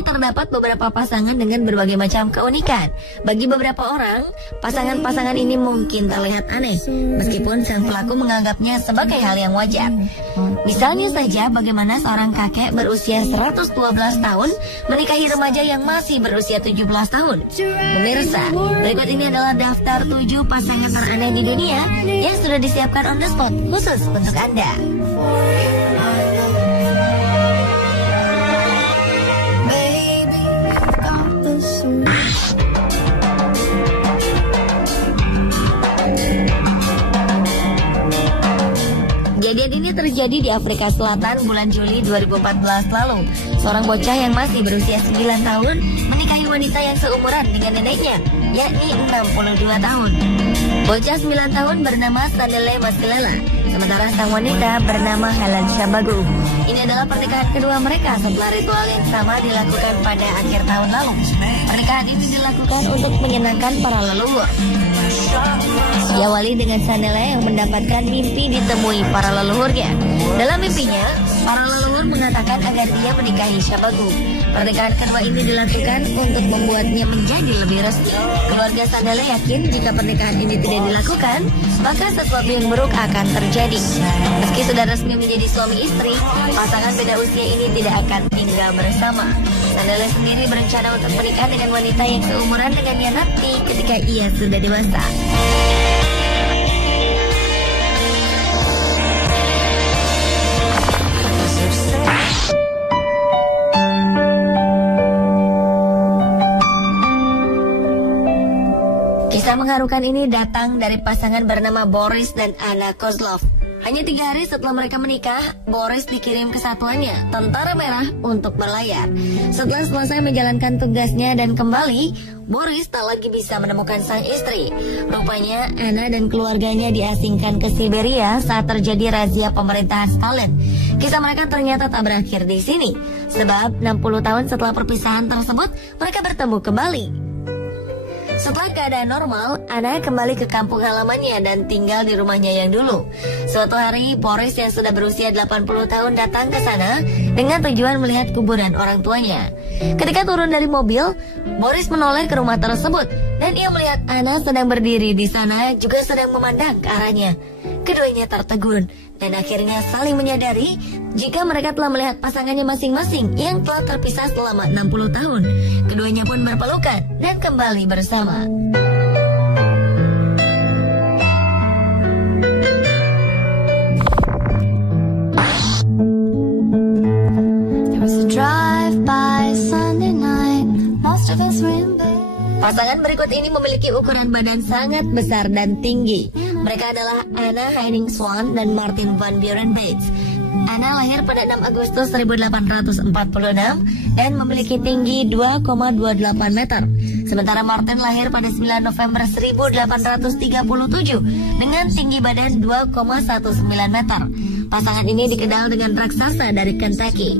ini terdapat beberapa pasangan dengan berbagai macam keunikan. Bagi beberapa orang, pasangan-pasangan ini mungkin terlihat aneh, meskipun sang pelaku menganggapnya sebagai hal yang wajar. Misalnya saja bagaimana seorang kakek berusia 112 tahun menikahi remaja yang masih berusia 17 tahun. Pemirsa, berikut ini adalah daftar 7 pasangan teraneh di dunia yang sudah disiapkan on the spot khusus untuk Anda. Kejadian ini terjadi di Afrika Selatan bulan Juli 2014 lalu. Seorang bocah yang masih berusia 9 tahun menikahi wanita yang seumuran dengan neneknya, yakni 62 tahun. Bocah 9 tahun bernama Sandele Masilela, sementara sang wanita bernama Helen Shabagu. Ini adalah pernikahan kedua mereka setelah ritual yang sama dilakukan pada akhir tahun lalu. Pernikahan ini dilakukan untuk menyenangkan para leluhur. Diawali dengan Sandele yang mendapatkan mimpi ditemui para leluhurnya. Dalam mimpinya, para leluhur mengatakan agar dia menikahi Shabagu. Pernikahan kedua ini dilakukan untuk membuatnya menjadi lebih resmi. Keluarga Sandele yakin jika pernikahan ini tidak dilakukan, maka sesuatu yang buruk akan terjadi. Meski sudah resmi menjadi suami istri, pasangan beda usia ini tidak akan tinggal bersama. Sandele sendiri berencana untuk menikah dengan wanita yang seumuran dengannya nanti ketika ia sudah dewasa. Kisah mengharukan ini datang dari pasangan bernama Boris dan Anna Kozlov. Hanya 3 hari setelah mereka menikah, Boris dikirim ke satuannya, Tentara Merah, untuk berlayar. Setelah selesai menjalankan tugasnya dan kembali, Boris tak lagi bisa menemukan sang istri. Rupanya, Anna dan keluarganya diasingkan ke Siberia saat terjadi razia pemerintahan Stalin. Kisah mereka ternyata tak berakhir di sini, sebab 60 tahun setelah perpisahan tersebut, mereka bertemu kembali. Setelah keadaan normal, Anna kembali ke kampung halamannya dan tinggal di rumahnya yang dulu. Suatu hari, Boris yang sudah berusia 80 tahun datang ke sana dengan tujuan melihat kuburan orang tuanya. Ketika turun dari mobil, Boris menoleh ke rumah tersebut dan ia melihat Anna sedang berdiri di sana juga sedang memandang ke arahnya. Keduanya tertegun dan akhirnya saling menyadari jika mereka telah melihat pasangannya masing-masing yang telah terpisah selama 60 tahun. Keduanya pun berpelukan dan kembali bersama. Pasangan berikut ini memiliki ukuran badan sangat besar dan tinggi. Mereka adalah Anna Henning Swan dan Martin van Buren Bates. Anna lahir pada 6 Agustus 1846 dan memiliki tinggi 2,28 meter. Sementara Martin lahir pada 9 November 1837 dengan tinggi badan 2,19 meter. Pasangan ini dikenal dengan raksasa dari Kentucky.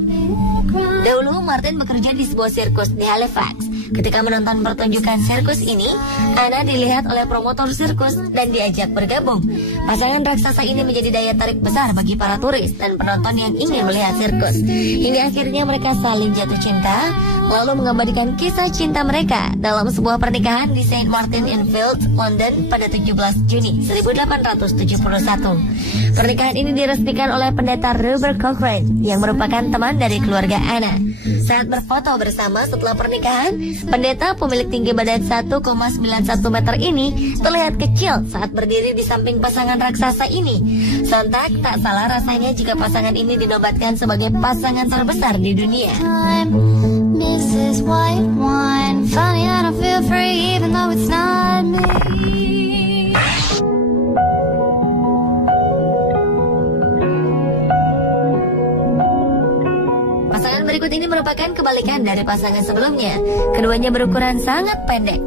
Dahulu Martin bekerja di sebuah sirkus di Halifax. Ketika menonton pertunjukan sirkus ini, Anna dilihat oleh promotor sirkus dan diajak bergabung. Pasangan raksasa ini menjadi daya tarik besar bagi para turis dan penonton yang ingin melihat sirkus. Hingga akhirnya mereka saling jatuh cinta, lalu mengabadikan kisah cinta mereka dalam sebuah pernikahan di St. Martin in Fields, London pada 17 Juni 1871. Pernikahan ini diresmikan oleh pendeta Robert Cochrane yang merupakan teman dari keluarga Anna. Saat berfoto bersama setelah pernikahan, pendeta pemilik tinggi badan 1,91 meter ini terlihat kecil saat berdiri di samping pasangan raksasa ini. Sontak tak salah rasanya jika pasangan ini dinobatkan sebagai pasangan terbesar di dunia. Mrs. White Wine, funny I don't feel free even though it's not me. Pasangan berikut ini merupakan kebalikan dari pasangan sebelumnya. Keduanya berukuran sangat pendek.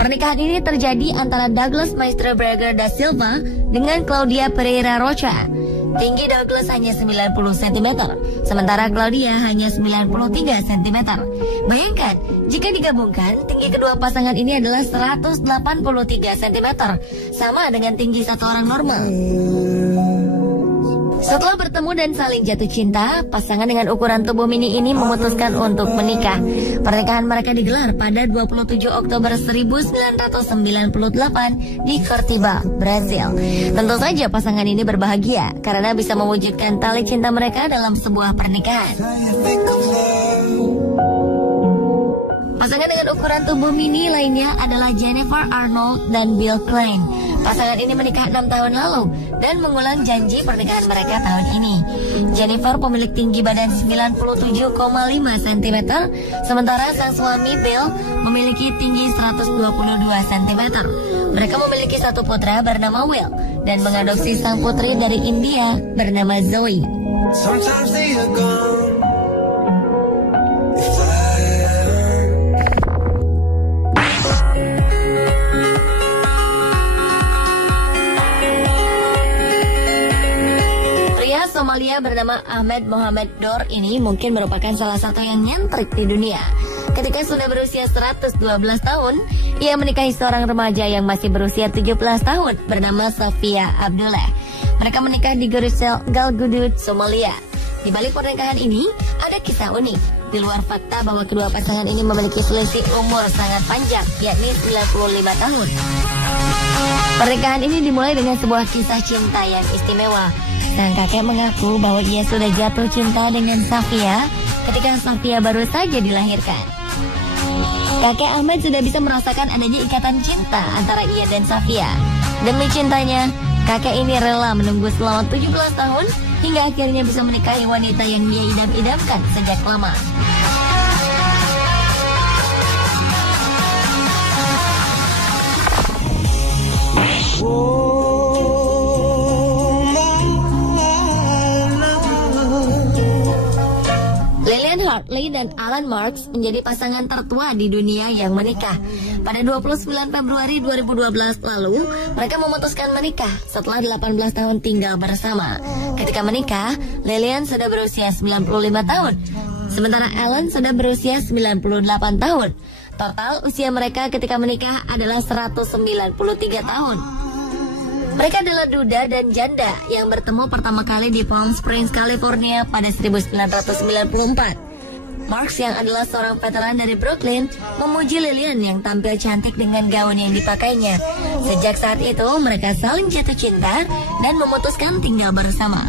Pernikahan ini terjadi antara Douglas Maestro Braga da Silva dengan Claudia Pereira Rocha. Tinggi Douglas hanya 90 cm, sementara Claudia hanya 93 cm. Bayangkan, jika digabungkan, tinggi kedua pasangan ini adalah 183 cm, sama dengan tinggi satu orang normal. Setelah bertemu dan saling jatuh cinta, pasangan dengan ukuran tubuh mini ini memutuskan untuk menikah. Pernikahan mereka digelar pada 27 Oktober 1998 di Curitiba, Brazil. Tentu saja pasangan ini berbahagia karena bisa mewujudkan tali cinta mereka dalam sebuah pernikahan. Pasangan dengan ukuran tubuh mini lainnya adalah Jennifer Arnold dan Bill Klein. Pasangan ini menikah 6 tahun lalu dan mengulang janji pernikahan mereka tahun ini. Jennifer pemilik tinggi badan 97,5 cm, sementara sang suami Bill memiliki tinggi 122 cm. Mereka memiliki satu putra bernama Will dan mengadopsi sang putri dari India bernama Zoe. Somalia bernama Ahmed Mohamed Dor ini mungkin merupakan salah satu yang nyentrik di dunia. Ketika sudah berusia 112 tahun, ia menikahi seorang remaja yang masih berusia 17 tahun bernama Safia Abdullah. Mereka menikah di Gerisel, Galgudud, Somalia. Di balik pernikahan ini, ada kisah unik. Di luar fakta bahwa kedua pasangan ini memiliki selisih umur sangat panjang, yakni 95 tahun. Pernikahan ini dimulai dengan sebuah kisah cinta yang istimewa. Sang kakek mengaku bahwa ia sudah jatuh cinta dengan Safia ketika Safia baru saja dilahirkan. Kakek Ahmed sudah bisa merasakan adanya ikatan cinta antara ia dan Safia. Demi cintanya, kakek ini rela menunggu selama 17 tahun hingga akhirnya bisa menikahi wanita yang ia idam-idamkan sejak lama. Lillian Hartley dan Alan Marks menjadi pasangan tertua di dunia yang menikah. Pada 29 Februari 2012 lalu, mereka memutuskan menikah setelah 18 tahun tinggal bersama. Ketika menikah, Lillian sudah berusia 95 tahun, sementara Alan sudah berusia 98 tahun. Total usia mereka ketika menikah adalah 193 tahun. Mereka adalah duda dan janda yang bertemu pertama kali di Palm Springs, California pada 1994. Marks yang adalah seorang veteran dari Brooklyn memuji Lillian yang tampil cantik dengan gaun yang dipakainya. Sejak saat itu mereka saling jatuh cinta dan memutuskan tinggal bersama.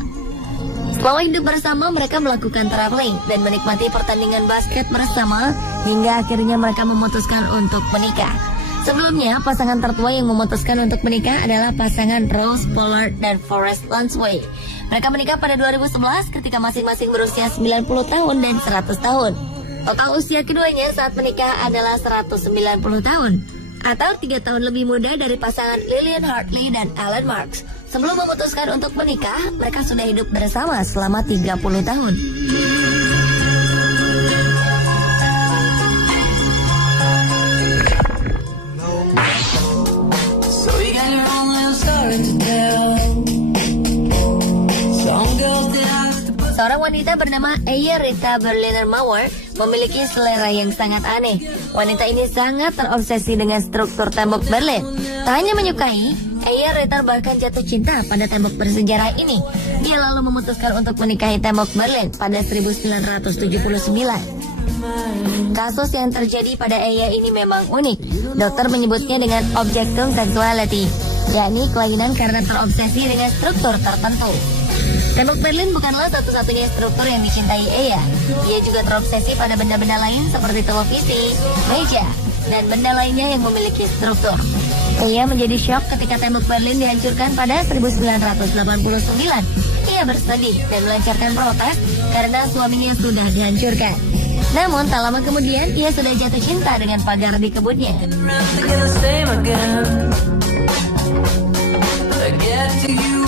Setelah hidup bersama, mereka melakukan traveling dan menikmati pertandingan basket bersama hingga akhirnya mereka memutuskan untuk menikah. Sebelumnya, pasangan tertua yang memutuskan untuk menikah adalah pasangan Rose Pollard dan Forrest Lansway. Mereka menikah pada 2011 ketika masing-masing berusia 90 tahun dan 100 tahun. Total usia keduanya saat menikah adalah 190 tahun, atau 3 tahun lebih muda dari pasangan Lillian Hartley dan Alan Marks. Sebelum memutuskan untuk menikah, mereka sudah hidup bersama selama 30 tahun. Seorang wanita bernama Aya Rita Berliner Mauer memiliki selera yang sangat aneh. Wanita ini sangat terobsesi dengan struktur tembok Berlin. Tak hanya menyukai, Aya Rita bahkan jatuh cinta pada tembok bersejarah ini. Dia lalu memutuskan untuk menikahi tembok Berlin pada 1979. Kasus yang terjadi pada Aya ini memang unik. Dokter menyebutnya dengan objectum sexuality, yakni kelainan karena terobsesi dengan struktur tertentu. Tembok Berlin bukanlah satu-satunya struktur yang dicintai Aya. Ia juga terobsesi pada benda-benda lain seperti televisi, meja, dan benda lainnya yang memiliki struktur. Aya menjadi syok ketika tembok Berlin dihancurkan pada 1989. Ia bersedih dan melancarkan protes karena suaminya sudah dihancurkan. Namun tak lama kemudian ia sudah jatuh cinta dengan pagar di kebunnya.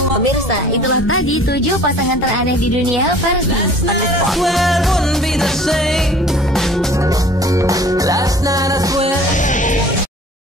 Pemirsa, itulah tadi 7 pasangan teraneh di dunia versi Sport.